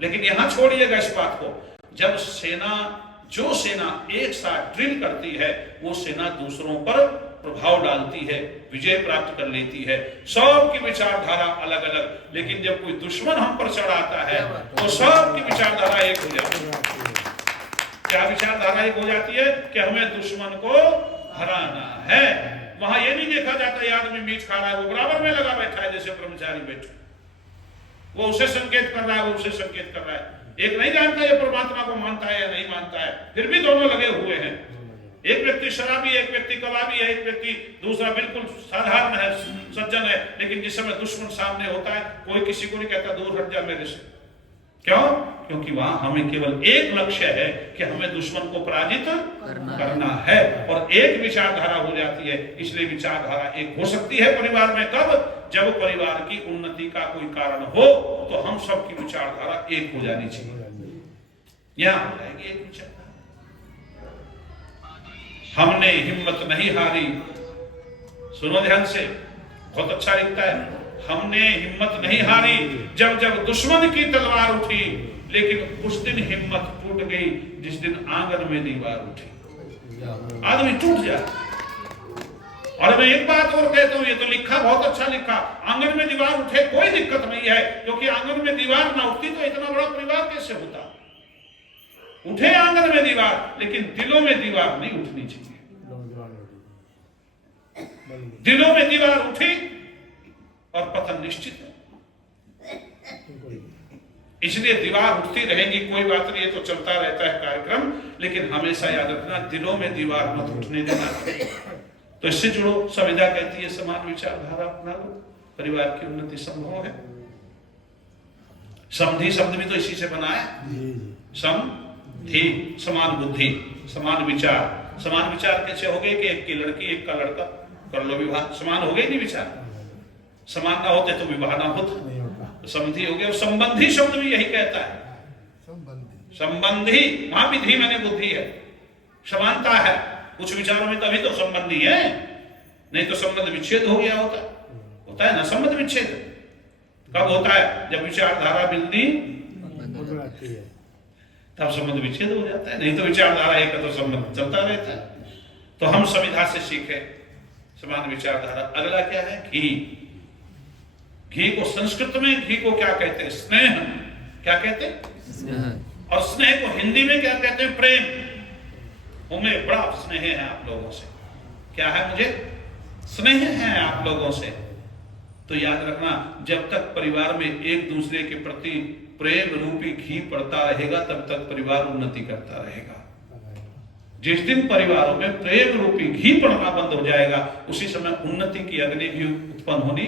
लेकिन यहां छोड़िएगा इस बात को, जब जो सेना एक साथ ड्रिल करती है वो सेना दूसरों पर प्रभाव डालती है, विजय प्राप्त कर लेती है। सबकी विचारधारा अलग अलग, लेकिन जब कोई दुश्मन हम पर चढ़ाता है तो सबकी विचारधारा एक हो जाती है। क्या विचारधारा एक हो जाती है कि हमें दुश्मन को हराना है। वहां ये नहीं देखा जाता ये आदमी मीट खा रहा है, वो बराबर में लगा बैठा है जैसे ब्रह्मचारी बैठे, वो उसे संकेत कर रहा है, वो उसे संकेत कर रहा है। एक नहीं जानता ये परमात्मा को मानता है या नहीं मानता है, फिर भी दोनों लगे हुए हैं। एक व्यक्ति शराबी है, एक व्यक्ति कबाबी है, एक व्यक्ति दूसरा बिल्कुल साधारण है, सज्जन है, लेकिन जिस समय दुश्मन सामने होता है कोई किसी को नहीं कहता दूर हट जा मेरे से। क्यों? क्योंकि वहां हमें केवल एक लक्ष्य है कि हमें दुश्मन को पराजित करना है, और एक विचारधारा हो जाती है। इसलिए विचारधारा एक हो सकती है परिवार में कब? जब परिवार की उन्नति का कोई कारण हो तो हम सबकी विचारधारा एक हो जानी चाहिए। यहां हो जाएगी एक विचारधारा। हमने हिम्मत नहीं हारी, सुनो ध्यान से, बहुत अच्छा लिखता है। हमने हिम्मत नहीं हारी जब जब दुश्मन की तलवार उठी, लेकिन उस दिन हिम्मत टूट गई जिस दिन आंगन में दीवार उठी। आदमी टूट जाए। और मैं एक बात और कहता हूं, ये तो लिखा बहुत अच्छा लिखा, आंगन में दीवार उठे कोई दिक्कत नहीं है, क्योंकि आंगन में दीवार ना उठती तो इतना बड़ा परिवार कैसे होता। उठे आंगन में दीवार, लेकिन दिलों में दीवार नहीं उठनी चाहिए। दिलों में दीवार उठी और पतन निश्चित है। इसलिए दीवार उठती रहेगी, कोई बात नहीं, तो चलता रहता है कार्यक्रम, लेकिन हमेशा याद रखना दिलों में दीवार मत उठने देना। तो इससे जुड़ो। संविधा कहती है समान विचारधारा अपना लो, परिवार की उन्नति संभव है। समधि शब्द भी तो इसी से बना है, समधि, समान बुद्धि, समान विचार। समान विचार कैसे हो गए कि एक की लड़की एक का लड़का, कर लो विवाह, समान हो गए नहीं विचार। समान ना होते तो विवाह ना होता, समधि हो गया। संबंधी शब्द भी यही कहता है, संबंधी, वहां विधि मैंने बुद्धि है, समानता है कुछ विचारों में, तभी तो संबंधी है, नहीं तो संबंध विच्छेद हो गया होता है ना। संबंध विच्छेद कब होता है? जब विचारधारा मिलती तब संबंध विच्छेद हो जाता है, नहीं तो विचारधारा एक तो संबंध चलता रहता है। तो हम संविधा से सीखे समान विचारधारा। अगला क्या है? घी। घी को संस्कृत में घी को क्या कहते हैं? स्नेह। क्या कहते हैं? और स्नेह को हिंदी में क्या कहते हैं? प्रेम। हमें बड़ा स्नेह है आप लोगों से। क्या है? मुझे स्नेह है आप लोगों से। तो याद रखना, जब तक परिवार में एक दूसरे के प्रति प्रेम रूपी घी पड़ता रहेगा तब तक परिवार उन्नति करता रहेगा। जिस दिन परिवारों में प्रेम रूपी घी पड़ना बंद हो जाएगा, उसी समय उन्नति की अग्नि भी उत्पन्न होनी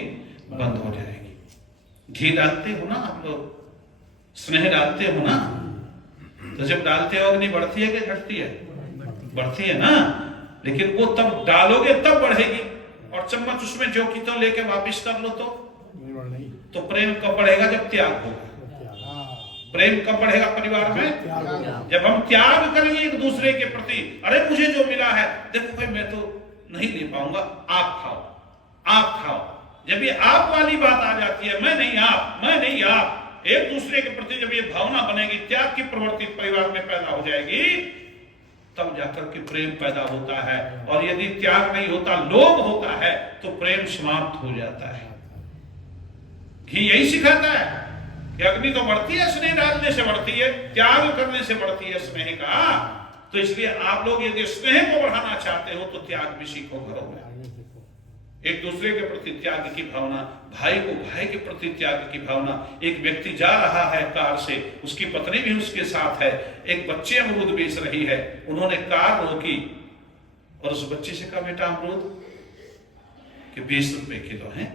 बंद हो जाएगी। घी डालते हो ना आप लोग, स्नेह डालते हो ना, तो जब डालते हो अग्नि बढ़ती है कि घटती है? बढ़ती है ना। लेकिन वो तब डालोगे तब बढ़ेगी, और चम्मच उसमें जो की तो लेके वापिस कर लो तो प्रेम कब बढ़ेगा? जब त्याग होगा। प्रेम कब बढ़ेगा परिवार में? जब हम त्याग करेंगे एक दूसरे के प्रति। अरे मुझे जो मिला है, देखो भाई मैं तो नहीं ले पाऊंगा, आप खाओ, आप खाओ। जब ये आप वाली बात आ जाती है, मैं नहीं आप, मैं नहीं आप, एक दूसरे के प्रति जब ये भावना बनेगी, त्याग की प्रवृत्ति परिवार में पैदा हो जाएगी, तब जाकर के प्रेम पैदा होता है। और यदि त्याग नहीं होता, लोभ होता है, तो प्रेम समाप्त हो जाता है। घी यही सिखाता है कि अग्नि तो बढ़ती है, स्नेह डालने से बढ़ती है, त्याग करने से बढ़ती है स्नेह का। तो इसलिए आप लोग यदि स्नेह को बढ़ाना चाहते हो तो त्याग भी सीखो घरों में। एक दूसरे के प्रति त्याग की भावना, भाई को भाई के प्रति त्याग की भावना। एक व्यक्ति जा रहा है कार से, उसकी पत्नी भी उसके साथ है, एक बच्चे अमरूद बेच रही है, उन्होंने कार रोकी और उस बच्चे से कहा, बेटा अमरूद कि 20 रुपए किलो है।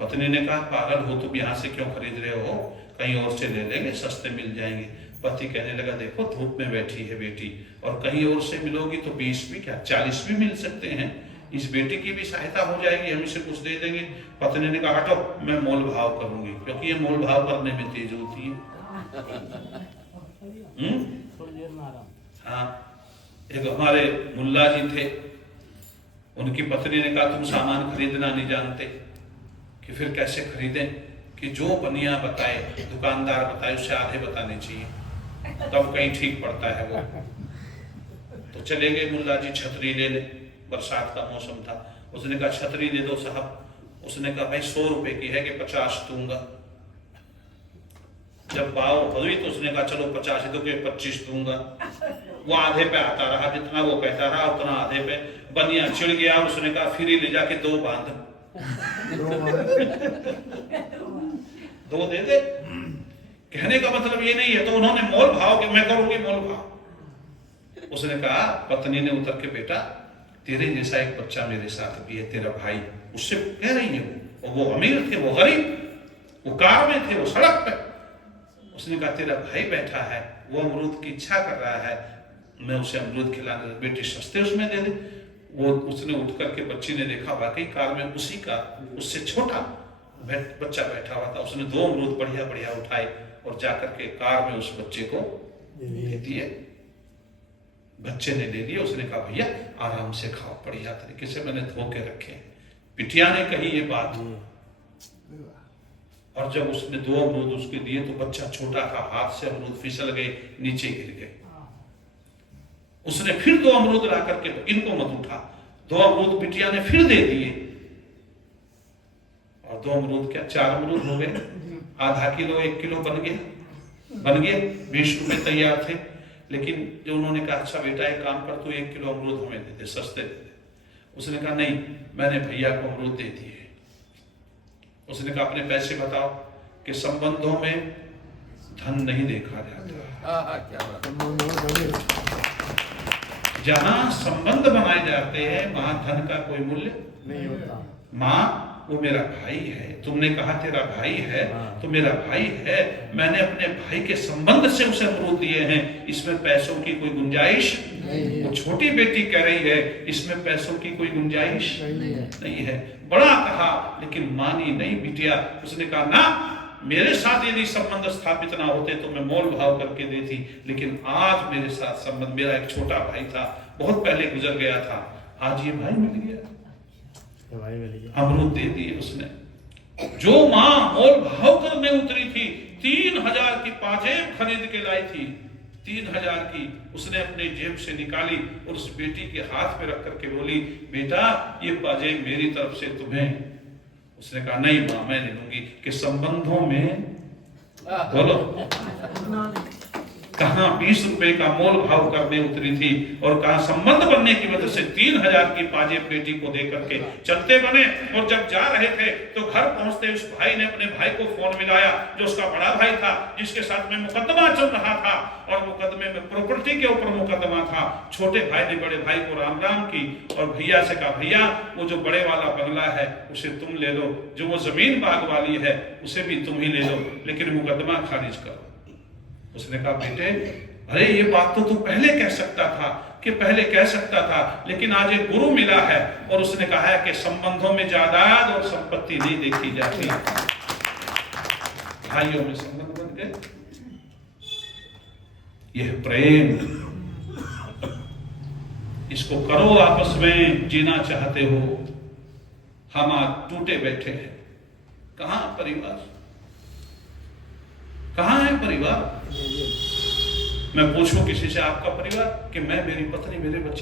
पत्नी ने कहा, पागल हो तुम, यहां से क्यों खरीद रहे हो, कहीं और से ले लेंगे, सस्ते मिल जाएंगे। पति कहने लगा, देखो धूप में बैठी है बेटी, और कहीं और से मिलोगी तो 20 भी क्या 40 भी मिल सकते हैं, इस बेटी की भी सहायता हो जाएगी, हम इसे कुछ दे देंगे। पत्नी ने कहा, हटो, मैं मोल भाव करूंगी, क्योंकि ये मोल भाव करने में तेज होती है। हाँ, एक हमारे मुल्ला जी थे, उनकी पत्नी ने कहा, तुम सामान खरीदना नहीं जानते, कि फिर कैसे खरीदें, कि जो बनिया बताए, दुकानदार बताए, उससे आधे बताने चाहिए, तब कहीं ठीक पड़ता है वो। तो चले गए मुल्ला जी, छतरी ले ले, बरसात का मौसम था। उसने कहा छतरी दे दो साहब। उसने कहा भाई 100 रुपए की है कि 50 दूंगा। जब बाव हुई तो उसने कहा चलो 50 दो के 25 दूंगा। वो आधे पे आता रहा, जितना वो कहता रहा उतना आधे पे। बनिया चिढ़ गया, उसने कहा फिर ही ले जाके 2 बांध, 2 दे दे। कहने का मतलब ये नहीं है। तो उन्होंने मोल भाव के, मैं करूंगी मोल भाव। उसने कहा, पत्नी ने उतर के, बेटा तेरे जैसा एक बच्चा मेरे साथ भी है, तेरा भाई। उससे कह रही है वो अमीर थे, वो गरीब, वो कार में थे, वो सड़क पे। उसने कहा तेरा भाई बैठा है, वो अमरूद की इच्छा कर रहा है, मैं उसे अमरूद खिलाने, बेटी सस्ते उसमें दे दे। वो उसने उठ करके, बच्ची ने देखा वाकई कार में उसी का, उससे छोटा बच्चा बैठा हुआ था। उसने 2 अमरूद बढ़िया बढ़िया उठाए और जाकर के कार में उस बच्चे को दे दिए। बच्चे ने ले लिए। उसने कहा भैया आराम से खाओ, बढ़िया तरीके से मैंने धो के रखे। बिटिया ने कही ये बात, और जब उसने 2 अमरूद उसके दिए तो बच्चा छोटा था, हाथ से अमरूद फिसल गए, नीचे गिर गए। उसने फिर 2 अमरूद ला करके, इनको मत उठा, 2 अमरूद बिटिया ने फिर दे दिए, और 2 अमरूद क्या 4 अमरूद हो गए। आधा किलो 1 किलो बन गया। 20 रुपए तैयार थे। लेकिन जो उन्होंने कहा अच्छा बेटा एक काम कर, तो 1 किलो अमरूद हमें दे दे, सस्ते दे दे। उसने कहा नहीं, मैंने भैया को अमरूद दे दिए। उसने कहा अपने पैसे बताओ, कि संबंधों में धन नहीं देखा जाता। जहां संबंध बनाए जाते हैं वहां धन का कोई मूल्य नहीं होता। माँ वो मेरा भाई है, तुमने कहा तेरा भाई है, तो मेरा भाई है, मैंने अपने भाई के संबंध से उसे अमरूद दिए हैं, इसमें पैसों की कोई गुंजाइश नहीं। वो छोटी बेटी कह रही है इसमें पैसों की कोई गुंजाइश नहीं है। बड़ा कहा लेकिन मानी नहीं बिटिया। उसने कहा ना, मेरे साथ यदि संबंध स्थापित ना होते तो मैं मोल भाव करके देती, लेकिन आज मेरे साथ संबंध, मेरा एक छोटा भाई था, बहुत पहले गुजर गया था, आज ये भाई मिल गया, अमरूद दे दिए उसने। जो माँ मोल भाव करने उतरी थी, 3000 की पाजेब खरीद के लाई थी, 3000 की उसने अपने जेब से निकाली और उस बेटी के हाथ में रख करके बोली बेटा ये पाजेब मेरी तरफ से तुम्हें। उसने कहा नहीं माँ मैं ले लूंगी। कि संबंधों में बोलो कहां 20 रुपए का मोल भाव करने उतरी थी, और कहां संबंध बनने की वजह से 3000 की पाजेब बेटी को दे करके चलते बने। और जब जा रहे थे तो घर पहुंचते उस भाई ने अपने भाई को फोन मिलाया, जो उसका बड़ा भाई था, जिसके साथ में मुकदमा चल रहा था, और मुकदमे में प्रॉपर्टी के ऊपर मुकदमा था। छोटे भाई ने बड़े भाई को राम राम की और भैया से कहा भैया वो जो बड़े वाला बंगला है उसे तुम ले लो, जो वो जमीन बाग वाली है उसे भी तुम ही ले लो, लेकिन मुकदमा खारिज करो। उसने कहा बेटे अरे ये बात तो तू पहले कह सकता था, कि पहले कह सकता था, लेकिन आज एक गुरु मिला है और उसने कहा है कि संबंधों में जायदाद और संपत्ति नहीं देखी जाती, भाइयों में संबंध बन गए। यह प्रेम, इसको करो आपस में, जीना चाहते हो। हम आज टूटे बैठे हैं। कहां परिवार, कहां है परिवार? मैं पूछूं किसी से आपका परिवार, कि मैं, मेरी पत्नी, मेरे बच्चे,